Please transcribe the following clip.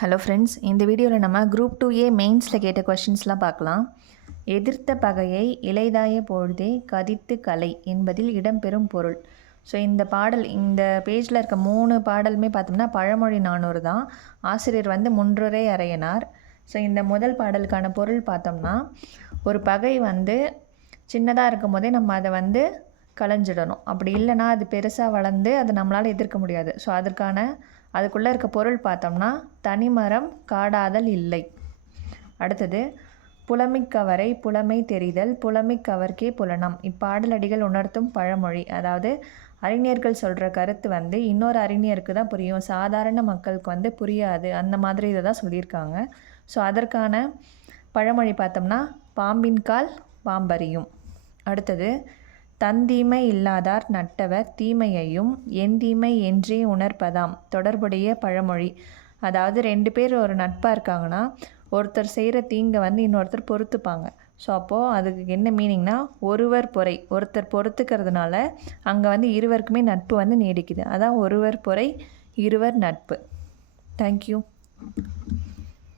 Hello friends, இந்த வீடியோவில் நம்ம குரூப் 2A மெயின்ஸில் கேட்ட கொஷின்ஸ்லாம் பார்க்கலாம். எதிர்த்த பகையை இளைதாய பொழுதே கதித்து கலை என்பதில் இடம்பெறும் பொருள். ஸோ இந்த பேஜில் இருக்க 3 பாடலுமே பார்த்தோம்னா பழமொழி 400 தான். ஆசிரியர் வந்து முன்றுரை அறையனார். ஸோ இந்த முதல் பாடலுக்கான பொருள் பார்த்தோம்னா, ஒரு பகை வந்து சின்னதாக இருக்கும் போதே நம்ம அதை வந்து களைஞ்சிடணும். அப்படி இல்லைனா அது பெருசாக வளர்ந்து அதை நம்மளால் எதிர்க்க முடியாது. ஸோ அதுக்குள்ளே இருக்க பொருள் பார்த்தோம்னா, தனிமரம் காடாதல் இல்லை. அடுத்தது, புலமிக்கவரை புலமை தெரிதல் புலமிக்கவர்க்கே புலனம். இப்பாடலடிகள் உணர்த்தும் பழமொழி. அதாவது அறிஞர்கள் சொல்கிற கருத்து வந்து இன்னொரு அறிஞருக்கு தான் புரியும், சாதாரண மக்களுக்கு வந்து புரியாது. அந்த மாதிரி இதை தான் சொல்லியிருக்காங்க. ஸோ அதற்கான பழமொழி பார்த்தோம்னா, பாம்பின் கால் பாம்பறியும். அடுத்தது, தந்தீமை இல்லாதார் நட்டவர் தீமையையும் என் தீமை என்றே உணர்ப்பதாம். தொடர்புடைய பழமொழி. அதாவது 2 பேர் ஒரு நட்பாக இருக்காங்கன்னா, ஒருத்தர் செய்கிற தீங்கை வந்து இன்னொருத்தர் பொறுத்துப்பாங்க. ஸோ அப்போது அதுக்கு என்ன மீனிங்னா, ஒருத்தர் பொறுத்துக்கிறதுனால அங்கே வந்து இருவருக்குமே நட்பு வந்து நீடிக்குது. அதான் ஒருவர் பொறை இருவர் நட்பு. தேங்க்யூ.